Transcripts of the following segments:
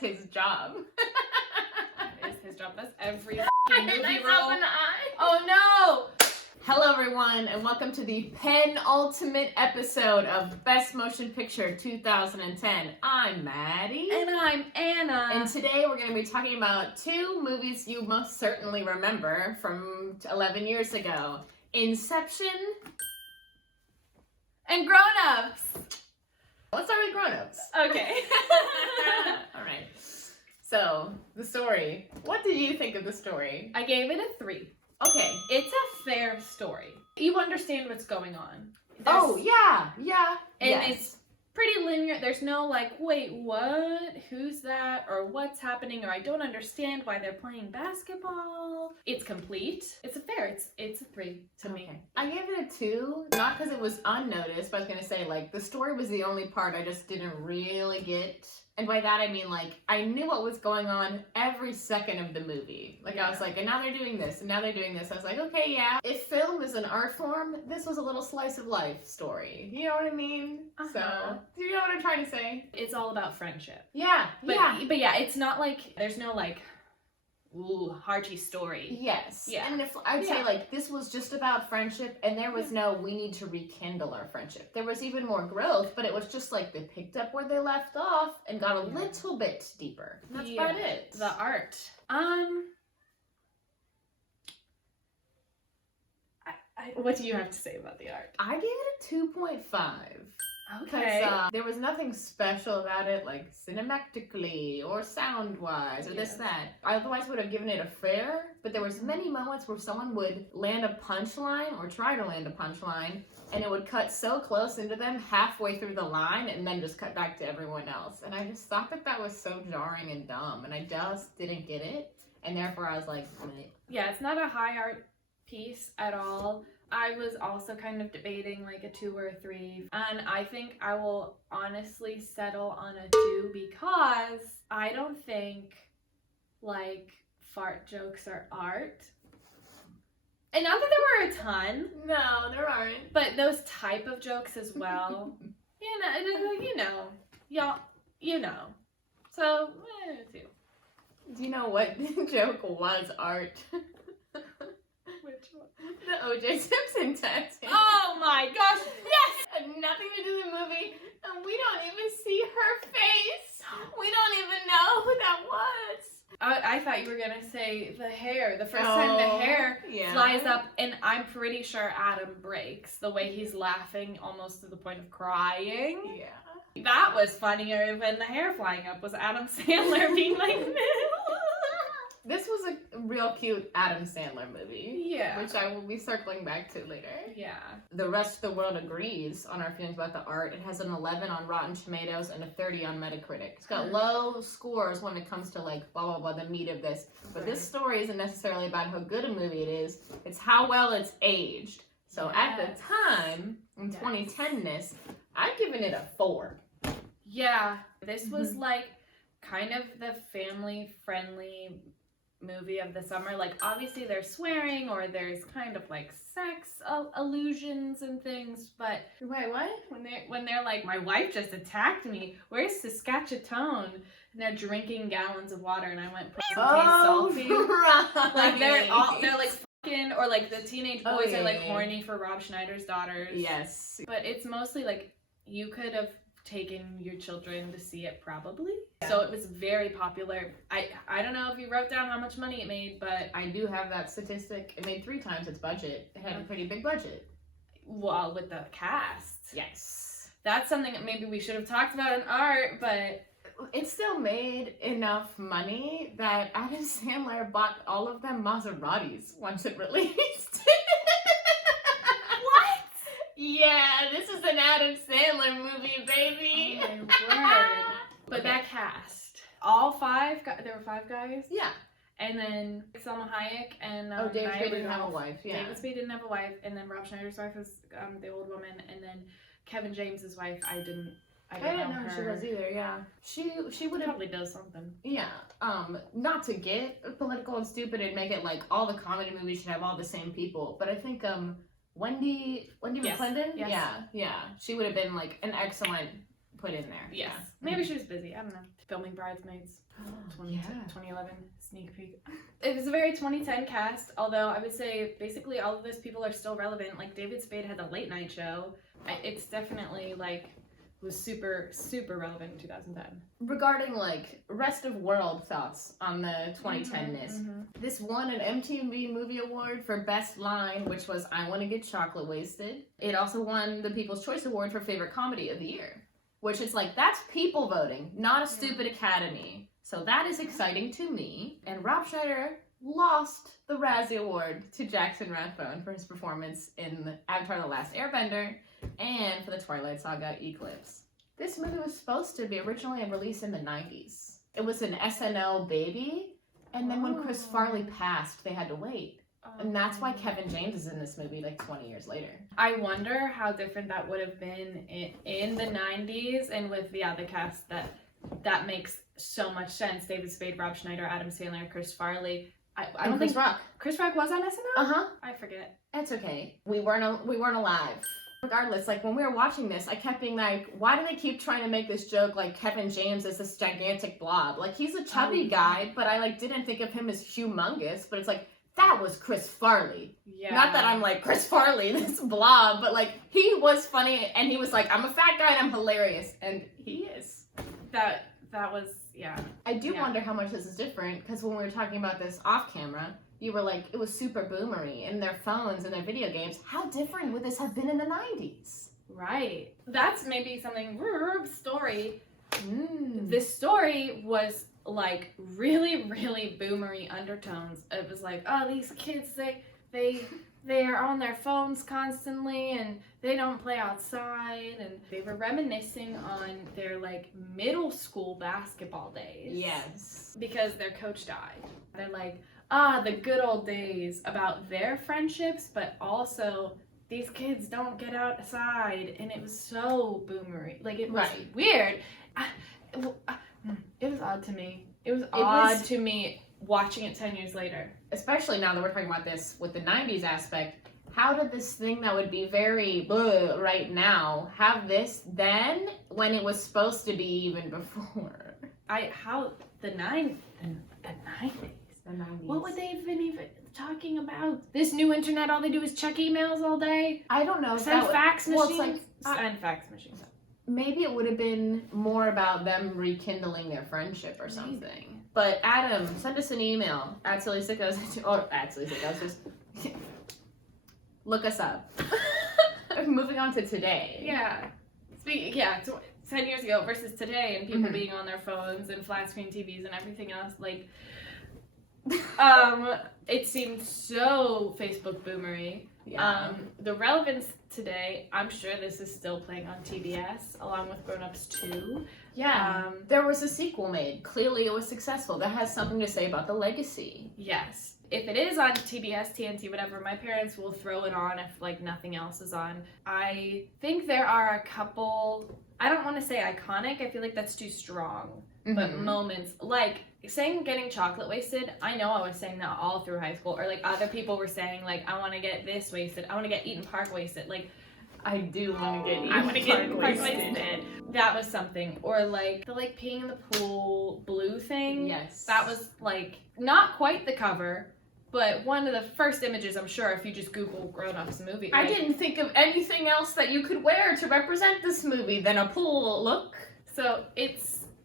That's his job. That is his job. That's every I movie hit myself role. in the eye. Oh no! Hello everyone, and welcome to the penultimate episode of Best Motion Picture 2010. I'm Maddie. And I'm Anna. And today we're going to be talking about two movies you most certainly remember from 11 years ago. Inception and grown-ups. Let's start with grown-ups. Okay. Alright. So, the story. What did you think of the story? I gave it a 3. Okay. It's a fair story. You understand what's going on. Oh, yeah. And yes. it's pretty linear. There's no like, wait, what? Who's that? Or what's happening? Or I don't understand why they're playing basketball. It's complete. It's a fair. It's a 3 to me. I gave it a 2, not because it was unnoticed, but I was going to say, like, the story was the only part I just didn't really get. And by that I mean, like, I knew what was going on every second of the movie. Like, I was like, and now they're doing this, and now they're doing this. I was like, okay, yeah. If film is an art form, this was a little slice of life story. You know what I mean? So, do you know what I'm trying to say? It's all about friendship. Yeah, But yeah, it's not like, there's no like, ooh, hearty story. Yes. Yeah. And if I'd say, like, this was just about friendship, and there was no, we need to rekindle our friendship. There was even more growth, but it was just like they picked up where they left off and got a little bit deeper. That's about it. The art. What do you have to say about the art? I gave it a 2.5. Okay. Because there was nothing special about it, like cinematically or sound-wise or this, that. I otherwise would have given it a fair, but there was many moments where someone would land a punchline or try to land a punchline, and it would cut so close into them halfway through the line and then just cut back to everyone else. And I just thought that was so jarring and dumb, and I just didn't get it. And therefore I was like, meh. Yeah, it's not a high art piece at all. I was also kind of debating like a 2 or a 3, and I think I will honestly settle on a 2 because I don't think like fart jokes are art. And not that there were a ton. No, there aren't. But those type of jokes as well. You know. So, 2. Do you know what joke was art? Which one? The O.J. Simpson tattoo. Oh my gosh, yes! Had nothing to do with the movie, and we don't even see her face. We don't even know who that was. I thought you were gonna say the hair. The first time the hair flies up, and I'm pretty sure Adam breaks the way he's laughing almost to the point of crying. Yeah. That was funnier than the hair flying up was Adam Sandler being like, no. This was a real cute Adam Sandler movie. Yeah. Which I will be circling back to later. Yeah. The rest of the world agrees on our feelings about the art. It has an 11 on Rotten Tomatoes and a 30 on Metacritic. It's got low scores when it comes to like blah blah blah, the meat of this. But this story isn't necessarily about how good a movie it is. It's how well it's aged. So at the time, in 2010-ness, I've given it a 4. Yeah. This was like kind of the family friendly movie of the summer. Like obviously there's swearing or there's kind of like sex allusions and things, but wait, what? When they're like, my wife just attacked me, where's Saskatchewan? And they're drinking gallons of water, and I went, salty. Right. Like they're like fucking, or like the teenage boys are like horny for Rob Schneider's daughters. Yes. But it's mostly like you could have taken your children to see it probably. So it was very popular. I don't know if you wrote down how much money it made, but I do have that statistic. It made 3 times its budget. It had a pretty big budget. Well, with the cast. Yes. That's something that maybe we should have talked about in art, but it still made enough money that Adam Sandler bought all of them Maseratis once it released. What? Yeah, this is an Adam Sandler movie, baby. Oh my word. But that cast, all 5, there were 5 guys? Yeah. And then Selma Hayek and David Spade didn't have a wife, yeah. David Spade didn't have a wife, and then Rob Schneider's wife was the old woman, and then Kevin James's wife, I didn't know who her. she was either, yeah. She would have... probably does something. Yeah. Not to get political and stupid and make it like all the comedy movies should have all the same people, but I think, Wendy Yes. McClendon? Yes. Yeah. She would have been like an excellent put in there. Yes. Maybe she was busy. I don't know. Filming Bridesmaids. 2011 sneak peek. It was a very 2010 cast, although I would say basically all of those people are still relevant. Like David Spade had a late night show. It's definitely like was super relevant in 2010. Regarding like rest of world thoughts on the 2010ness, this won an MTV Movie Award for Best Line, which was "I Want to Get Chocolate Wasted." It also won the People's Choice Award for Favorite Comedy of the Year, which is like that's people voting, not a stupid Academy. So that is exciting to me. And Rob Schneider lost the Razzie Award to Jackson Rathbone for his performance in Avatar: The Last Airbender and for the Twilight Saga Eclipse. This movie was supposed to be originally released in the 90s. It was an SNL baby, and then when Chris Farley passed, they had to wait. And that's why Kevin James is in this movie like 20 years later. I wonder how different that would have been in the 90s and with the other cast that makes so much sense. David Spade, Rob Schneider, Adam Sandler, Chris Farley. I don't think Chris Rock was on SNL? I forget. It's okay. We weren't alive. Regardless, like when we were watching this, I kept being like, why do they keep trying to make this joke like Kevin James is this gigantic blob? Like he's a chubby guy, but I like didn't think of him as humongous, but it's like that was Chris Farley. Yeah. Not that I'm like Chris Farley, this blob, but like he was funny and he was like, I'm a fat guy and I'm hilarious, and he is. That was, yeah. I do wonder how much this is different, because when we were talking about this off camera, you were like, it was super boomery in their phones and their video games. How different would this have been in the 90s? Right. That's maybe something, story. This story was like really boomery undertones. It was like, oh, these kids, they are on their phones constantly and they don't play outside, and they were reminiscing on their like middle school basketball days. Yes. Because their coach died. They're like, the good old days about their friendships, but also these kids don't get outside, and it was so boomery. Like it was weird. It was odd to me. It was odd to me watching it 10 years later. Especially now that we're talking about this with the 90s aspect, how did this thing that would be very right now have this then when it was supposed to be even before? The 90s. What would they have been even talking about? This new internet, all they do is check emails all day? I don't know. Send fax machines? Send fax machines. Maybe it would have been more about them rekindling their friendship or something. Maybe. But Adam, send us an email at Silly Sickos, or at Silly Sickos, just look us up. Moving on to today. Yeah. 10 years ago versus today, and people being on their phones and flat screen TVs and everything else, like, it seemed so Facebook boomery. Yeah. The relevance today, I'm sure this is still playing on TBS along with Grown Ups 2. Yeah. There was a sequel made. Clearly it was successful. That has something to say about the legacy. Yes. If it is on TBS, TNT, whatever, my parents will throw it on if like nothing else is on. I think there are a couple, I don't want to say iconic, I feel like that's too strong, but moments like saying getting chocolate wasted. I know I was saying that all through high school, or like other people were saying like, I want to get this wasted, I want to get Eaton Park wasted. Like, I do want to get Eaton Park wasted. That was something. Or like the like peeing in the pool blue thing. Yes. That was like not quite the cover, but one of the first images, I'm sure, if you just Google Grown Ups movie. Right? I didn't think of anything else that you could wear to represent this movie than a pool look. So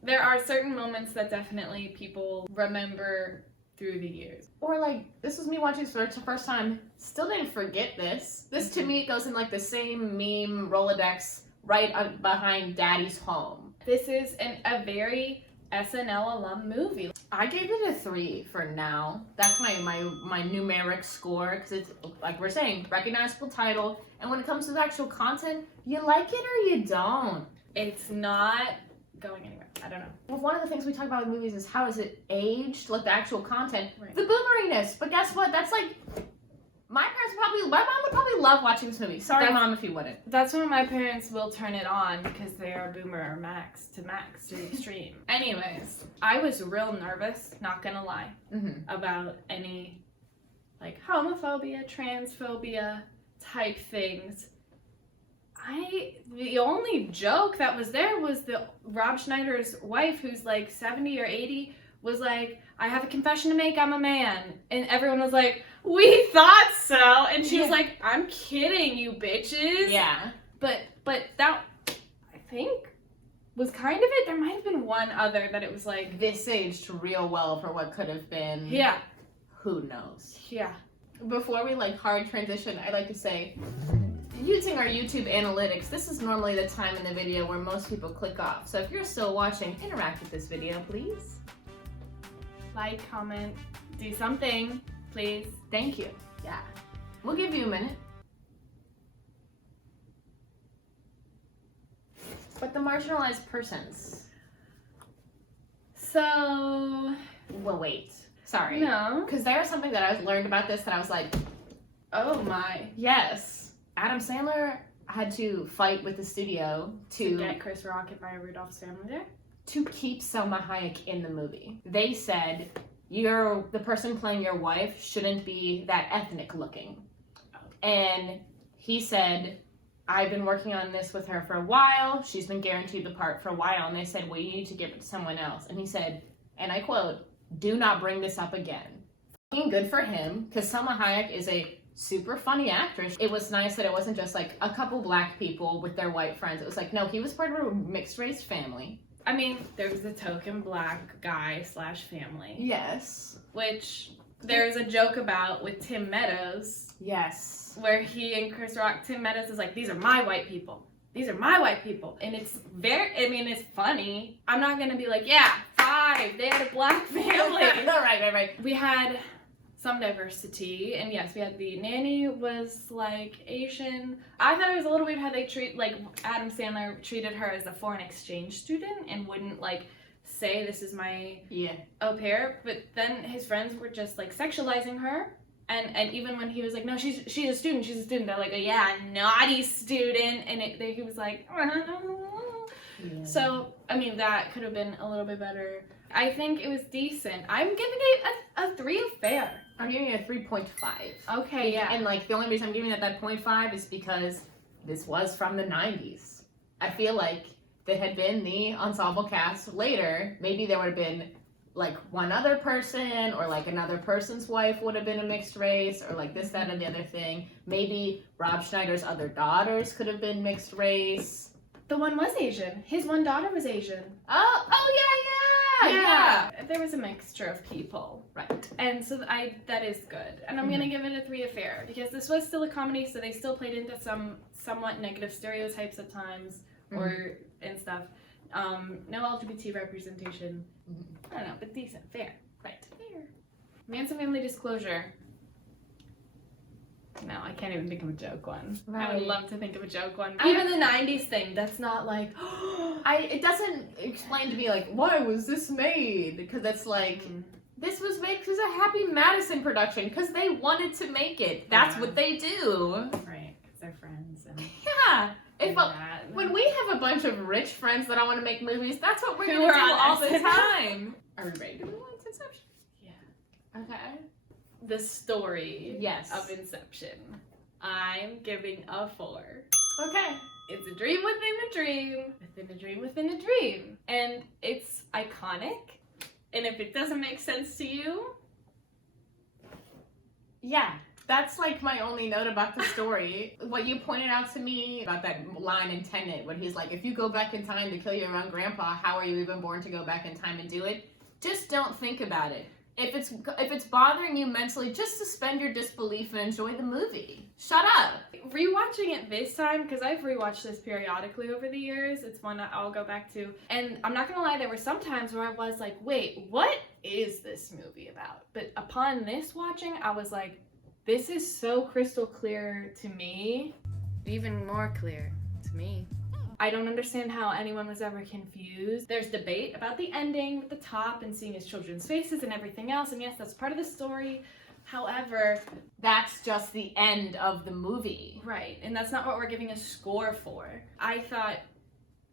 there are certain moments that definitely people remember through the years. Or like, this was me watching this for the first time, still didn't forget this. This to me goes in like the same meme Rolodex right behind Daddy's Home. This is a very SNL alum movie. I gave it a 3 for now. That's my numeric score, because it's, like we're saying, recognizable title, and when it comes to the actual content, you like it or you don't. It's not going anywhere. I don't know. Well, one of the things we talk about with movies is how is it aged, like the actual content, the boomeriness. But guess what? That's like, my mom would probably love watching this movie. Sorry, Mom, if you wouldn't. That's when my parents will turn it on because they are boomer max to the extreme. Anyways, I was real nervous, not gonna lie, about any like homophobia, transphobia type things. The only joke that was there was the Rob Schneider's wife, who's like 70 or 80, was like, I have a confession to make, I'm a man. And everyone was like, we thought so. And she was like, I'm kidding, you bitches. Yeah. But that, I think, was kind of it. There might have been one other that it was like, This aged real well for what could have been. yeah. Who knows? Yeah. Before we hard transition, I'd like to say, using our YouTube analytics, this is normally the time in the video where most people click off. So if you're still watching, interact with this video, please. Like, comment, do something, please. Thank you. Yeah. We'll give you a minute. But the marginalized persons. So, Well, wait. Sorry. no. Because there was something that I learned about this that I was like, Oh my. yes. Adam Sandler had to fight with the studio to Get Chris Rock and Maya Rudolph's family there? to keep Selma Hayek in the movie. They said, the person playing your wife shouldn't be that ethnic looking. And he said, I've been working on this with her for a while. She's been guaranteed the part for a while. And they said, well, you need to give it to someone else. And he said, and I quote, do not bring this up again. Fucking good for him, because Selma Hayek is a super funny actress. It was nice that it wasn't just like a couple black people with their white friends. It was like, no, he was part of a mixed race family. I mean, there was a token black guy / family. Yes. Which there's a joke about with Tim Meadows, Yes. where he and Chris Rock, Tim Meadows is like, these are my white people. These are my white people. And it's it's funny. I'm not gonna be like, yeah, 5, they had a black family. right. We had some diversity, and yes, we had the nanny was like Asian. I thought it was a little weird how they treat, like, Adam Sandler treated her as a foreign exchange student and wouldn't like say this is my au pair, but then his friends were just like sexualizing her, and even when he was like, no, she's a student, they're like, oh, yeah, naughty student, and he was like, So I mean, that could have been a little bit better. I think it was decent. I'm giving it a 3 fair. I'm giving it a 3.5. Okay, yeah. And like the only reason I'm giving it that 0.5 is because this was from the 90s. I feel like if it had been the ensemble cast later, maybe there would have been like one other person, or like another person's wife would have been a mixed race, or like this, that, and the other thing. Maybe Rob Schneider's other daughters could have been mixed race. The one was Asian. His one daughter was Asian. Oh yeah. There was a mixture of people. Right. And so that is good. And I'm going to give it a 3 fair, because this was still a comedy, so they still played into some somewhat negative stereotypes at times, and stuff. No LGBT representation. I don't know, but decent. Fair. Right. Fair. Manson Family Disclosure. No, I can't even think of a joke one. Right. I would love to think of a joke one. Even the 90s thing, that's not like, it doesn't explain to me like, why was this made? Because it's like, this was made because a Happy Madison production, because they wanted to make it. That's what they do. Right, because they're friends. And Yeah. When we have a bunch of rich friends that I want to make movies, that's what we're Who going to are do on all the SNL. time. Are we ready to move on to Inception? Yeah. Okay. The story Yes. of Inception. I'm giving a 4. Okay. It's a dream within a dream, within a dream within a dream. And it's iconic. And if it doesn't make sense to you, Yeah. That's like my only note about the story. What you pointed out to me about that line in Tenet, when he's like, if you go back in time to kill your own grandpa, how are you even born to go back in time and do it? Just don't think about it. If it's bothering you mentally, just suspend your disbelief and enjoy the movie. Shut up. rewatching it this time, because I've rewatched this periodically over the years, it's one that I'll go back to, and I'm not gonna lie, there were some times where I was like, wait, what is this movie about? But upon this watching, I was like, this is so crystal clear to me, even more clear to me. I don't understand how anyone was ever confused. There's debate about the ending with the top and seeing his children's faces and everything else, and yes, that's part of the story. However, that's just the end of the movie. Right, and that's not what we're giving a score for. I thought,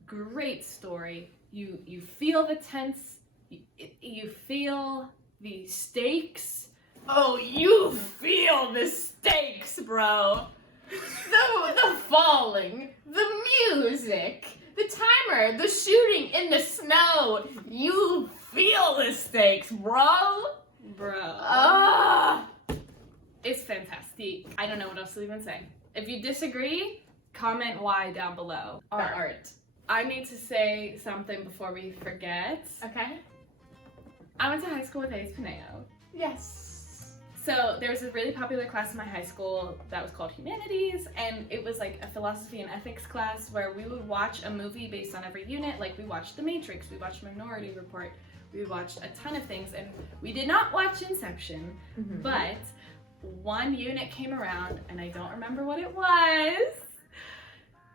great story. You feel the tense, you feel the stakes. Oh, you feel the stakes, bro. The falling, the music, the timer, the shooting in the snow. You feel the stakes, bro. It's fantastic. I don't know what else to even say. If you disagree, comment why down below. Art. I need to say something before we forget. Okay. I went to high school with Ace Pineo. Yes. So there was a really popular class in my high school that was called Humanities, and it was like a philosophy and ethics class where we would watch a movie based on every unit. Like we watched The Matrix, we watched Minority Report, we watched a ton of things, and we did not watch Inception, but one unit came around, and I don't remember what it was.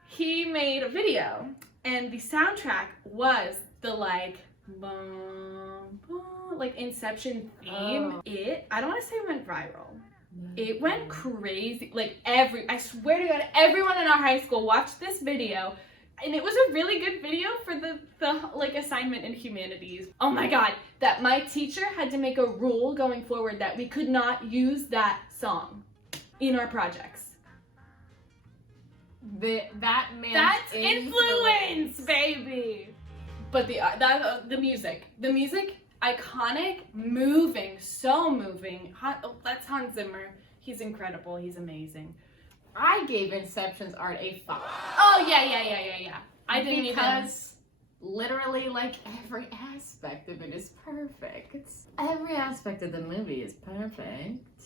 He made a video, and the soundtrack was the like Inception theme. I don't want to say it went viral. It went crazy. Like I swear to God, everyone in our high school watched this video, and it was a really good video for the like assignment in humanities. Oh my God, that my teacher had to make a rule going forward that we could not use that song in our projects. That's influence, baby. But the music, iconic, moving, so moving. That's Hans Zimmer. He's incredible. He's amazing. I gave Inception's art a 5. Oh yeah. Because literally, like, every aspect of it is perfect. Every aspect of the movie is perfect.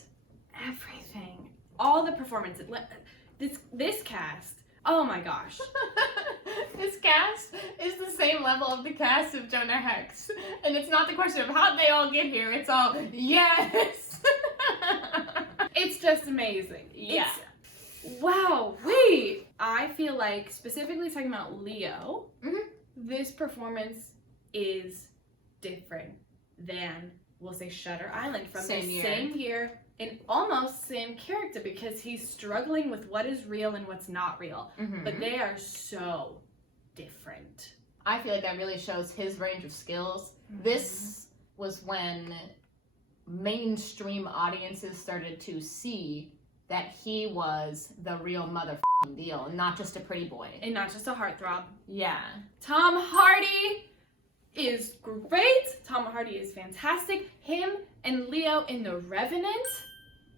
Everything, all the performances. This cast. Oh my gosh. This cast is the same level of the cast of Jonah Hex. And it's not the question of how'd they all get here, it's all, yes! It's just amazing. Yeah. Wow, I feel like, specifically talking about Leo, this performance is different than, we'll say, Shutter Island from the same year. And almost same character, because he's struggling with what is real and what's not real. But they are so different. I feel like that really shows his range of skills. This was when mainstream audiences started to see that he was the real motherfucking deal, not just a pretty boy. And not just a heartthrob. Yeah. Tom Hardy is great. Tom Hardy is fantastic. Him and Leo in The Revenant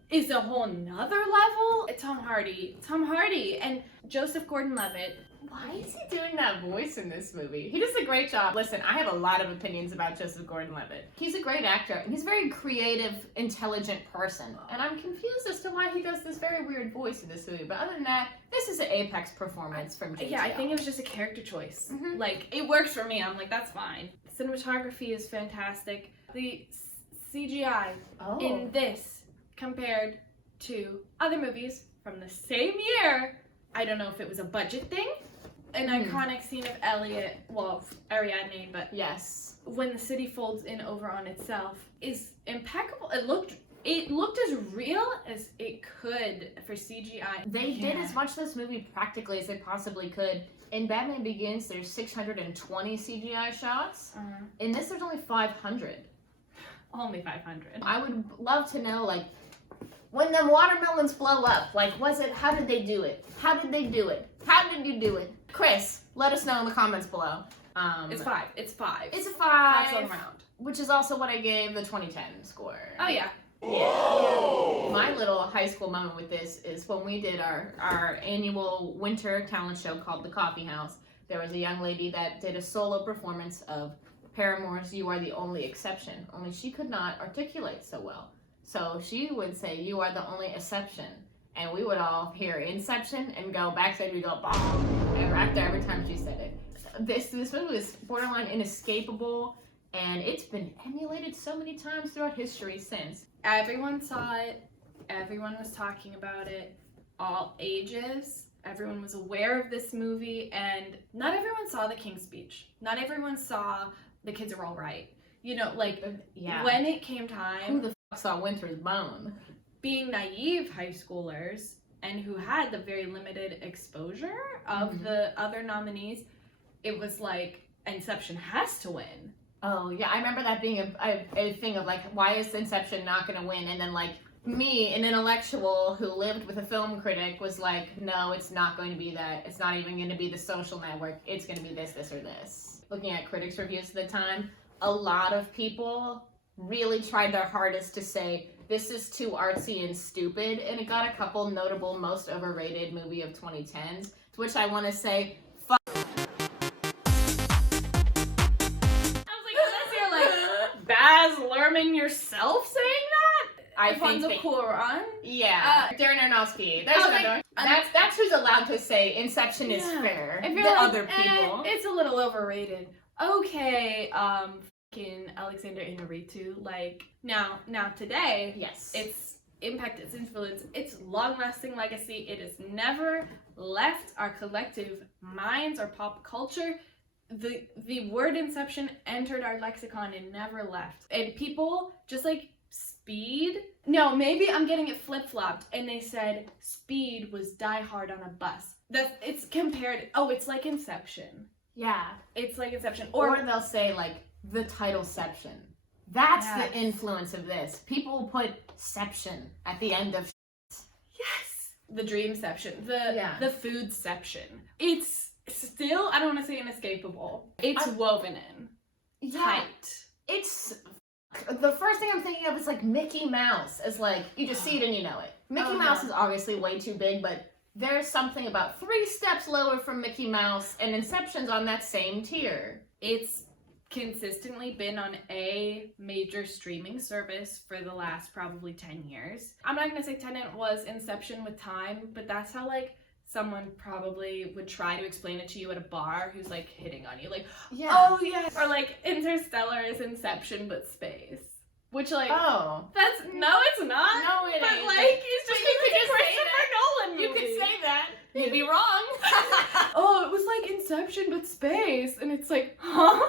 is a whole nother level. Tom Hardy, and Joseph Gordon-Levitt. Why is he doing that voice in this movie? He does a great job. Listen, I have a lot of opinions about Joseph Gordon-Levitt. He's a great actor, and he's a very creative, intelligent person. And I'm confused as to why he does this very weird voice in this movie. But other than that, this is an apex performance from JTL. Yeah, I think it was just a character choice. Like, it works for me. I'm like, that's fine. Cinematography is fantastic. The CGI in this, compared to other movies from the same year, I don't know if it was a budget thing. An iconic scene of Ariadne, but yes, when the city folds in over on itself is impeccable. It looked as real as it could for CGI. They did as much of this movie practically as they possibly could. In Batman Begins, there's 620 CGI shots. In this, there's only 500. Only 500. I would love to know, like, when the watermelons blow up, like, how did they do it? How did they do it? How did you do it? Chris, let us know in the comments below. It's 5. It's 5. It's a 5. 5's all around. Which is also what I gave the 2010 score. Oh, yeah. Yeah. My little high school moment with this is when we did our annual winter talent show called The Coffee House. There was a young lady that did a solo performance of Paramore's You Are the Only Exception, only she could not articulate so well. So she would say, "You are the only exception." And we would all hear Inception and go backstage, we go, "Bomb!" And after every time she said it. This movie was borderline inescapable, and it's been emulated so many times throughout history since. Everyone saw it. Everyone was talking about it. All ages. Everyone was aware of this movie, and not everyone saw the King's Speech. Not everyone saw The Kids Are All Right. You know, like, when it came time... Who the f*** saw Winter's Bone? Being naive high schoolers, and who had the very limited exposure of the other nominees, it was like, Inception has to win. Oh, yeah, I remember that being a thing of, like, why is Inception not going to win? And then, like, me, an intellectual who lived with a film critic, was like, no, it's not going to be that. It's not even going to be The Social Network. It's going to be this, this, or this. Looking at critics' reviews at the time, a lot of people really tried their hardest to say, this is too artsy and stupid, and it got a couple notable most overrated movie of 2010s, to which I want to say, fuck. I was like, unless you're like Baz Luhrmann yourself saying that? I think Alfonso Cuarón? Yeah, Darren Aronofsky. There's another. That's who's allowed to say Inception is fair. If you're the like, other people. It's a little overrated. Okay, Alexander Inarritu, like now today, Yes. its impact, its influence, its long-lasting legacy, it has never left our collective minds or pop culture. The word Inception entered our lexicon and never left. And people, just like Speed, no, maybe I'm getting it flip-flopped, and they said Speed was Die Hard on a bus. It's compared, it's like Inception. Yeah. It's like Inception. Or they'll say, like, the titleception. That's the influence of this. People put "ception" at the end of Yes! The dreamception. The foodception. It's still, I don't want to say inescapable. It's woven in. Yeah. Tight. It's... The first thing I'm thinking of is, like, Mickey Mouse. It's like, you just see it and you know it. Mickey Mouse is obviously way too big, but there's something about 3 steps lower from Mickey Mouse, and Inception's on that same tier. It's consistently been on a major streaming service for the last probably 10 years. I'm not gonna say Tenet was Inception with time, but that's how, like, someone probably would try to explain it to you at a bar who's, like, hitting on you. Like, oh, yeah. Or, like, Interstellar is Inception but space. Which, like, no, it's not. No, it but, ain't. like, it's just a Christopher Nolan movie. You could say that. You'd be wrong. It was like Inception but space, and it's like, huh?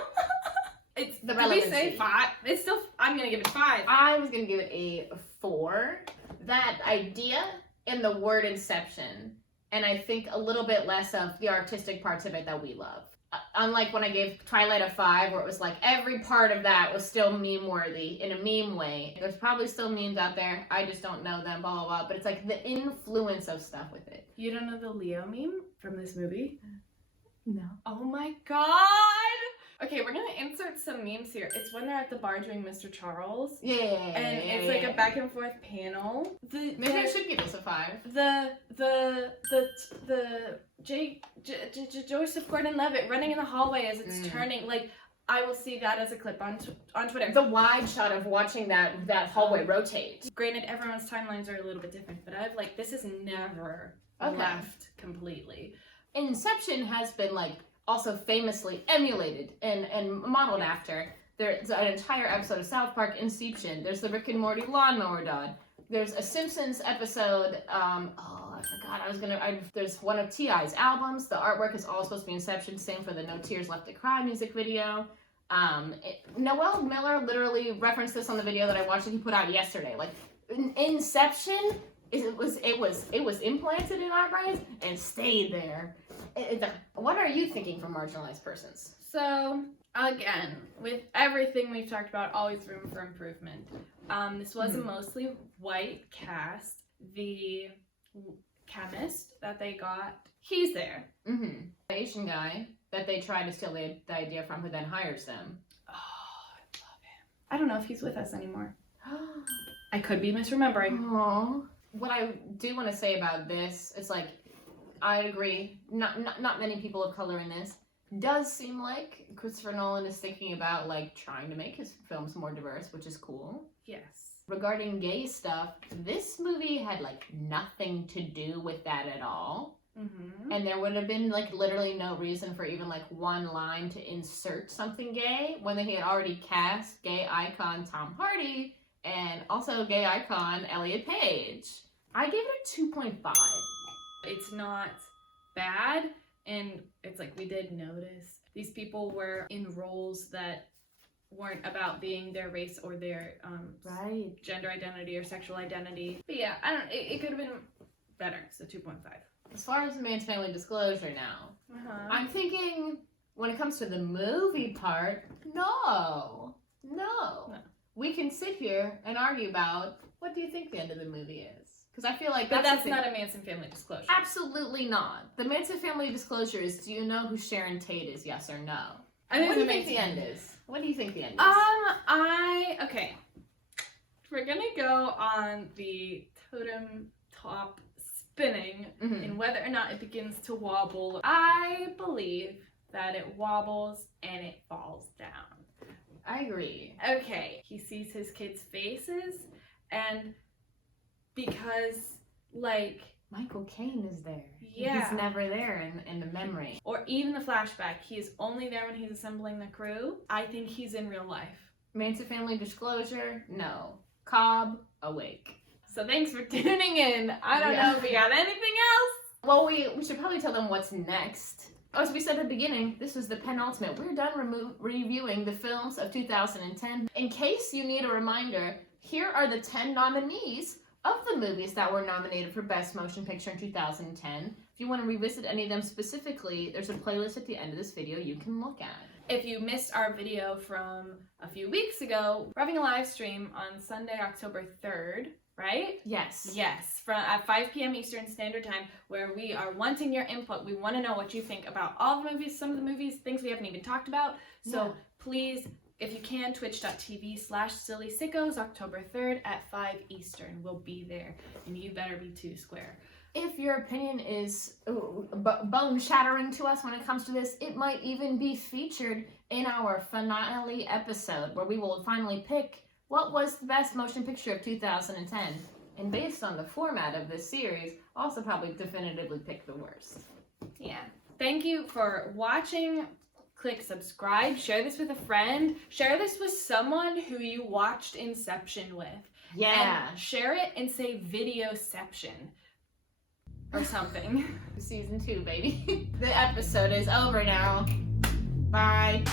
It's the relevancy. Did we say 5? It's still. I'm gonna give it 5. I was gonna give it a 4. That idea in the word Inception, and I think a little bit less of the artistic parts of it that we love. Unlike when I gave Twilight a 5, where it was like every part of that was still meme-worthy in a meme way. There's probably still memes out there. I just don't know them, blah, blah, blah. But it's like the influence of stuff with it. You don't know the Leo meme from this movie? No. Oh my god! Okay, we're gonna insert some memes here. It's when they're at the bar doing Mr. Charles. Yeah. And it's like a back and forth panel. Maybe I should give this a 5. The Joseph Gordon-Levitt running in the hallway as it's turning, like, I will see that as a clip on Twitter. The wide shot of watching that hallway rotate. Granted, everyone's timelines are a little bit different, but I've, like, this is never left completely. Inception has been, like, also famously emulated and modeled after. There's an entire episode of South Park, Inception. There's the Rick and Morty Lawnmower Dog. There's a Simpsons episode, I forgot, there's one of T.I.'s albums. The artwork is all supposed to be Inception, same for the No Tears Left to Cry music video. Noel Miller literally referenced this on the video that I watched that he put out yesterday. Like, Inception, it was implanted in our brains and stayed there. What are you thinking for marginalized persons? So, again, with everything we've talked about, always room for improvement. This was a mostly white cast. The chemist that they got, he's there. Mm-hmm. The Asian guy that they try to steal the idea from, who then hires them. Oh, I love him. I don't know if he's with us anymore. I could be misremembering. Aww. What I do want to say about this, it's like, I agree, not many people of color in this. Does seem like Christopher Nolan is thinking about, like, trying to make his films more diverse, which is cool. Yes. Regarding gay stuff, this movie had, like, nothing to do with that at all. Mm-hmm. And there would have been, like, literally no reason for even, like, one line to insert something gay when he had already cast gay icon Tom Hardy and also gay icon Elliot Page. I gave it a 2.5. It's not bad, and it's like we did notice these people were in roles that weren't about being their race or their gender identity or sexual identity. But yeah, it could have been better, so 2.5. As far as the Manson Family Disclosure now, I'm thinking when it comes to the movie part, no. We can sit here and argue about what do you think the end of the movie is? Because I feel like But that's the not a Manson Family Disclosure. Absolutely not. The Manson Family Disclosure is, do you know who Sharon Tate is, yes or no? What do you think the end is? What do you think the end is? Okay. We're gonna go on the totem top spinning and whether or not it begins to wobble. I believe that it wobbles and it falls down. I agree. Okay, he sees his kids' faces, and because, like, Michael Caine is there. Yeah. He's never there in the memory. Or even the flashback, he is only there when he's assembling the crew. I think he's in real life. Manson Family Disclosure? No. Cobb, awake. So thanks for tuning in. I don't know if we got anything else. Well, we should probably tell them what's next. As we said at the beginning, this was the penultimate. We're done reviewing the films of 2010. In case you need a reminder, here are the 10 nominees of the movies that were nominated for Best Motion Picture in 2010. If you want to revisit any of them specifically, there's a playlist at the end of this video you can look at. If you missed our video from a few weeks ago, we're having a live stream on Sunday, October 3rd, right? Yes. Yes, at 5 p.m. Eastern Standard Time, where we are wanting your input. We want to know what you think about all the movies, some of the movies, things we haven't even talked about. So please, if you can, twitch.tv/sillysickos, October 3rd at 5 Eastern. We'll be there, and you better be 2 square. If your opinion is bone-shattering to us when it comes to this, it might even be featured in our finale episode, where we will finally pick what was the best motion picture of 2010. And based on the format of this series, also probably definitively pick the worst. Yeah. Thank you for watching. Click subscribe, share this with a friend, share this with someone who you watched Inception with. Yeah. And share it and say Videoception or something. Season 2, baby. The episode is over now. Bye.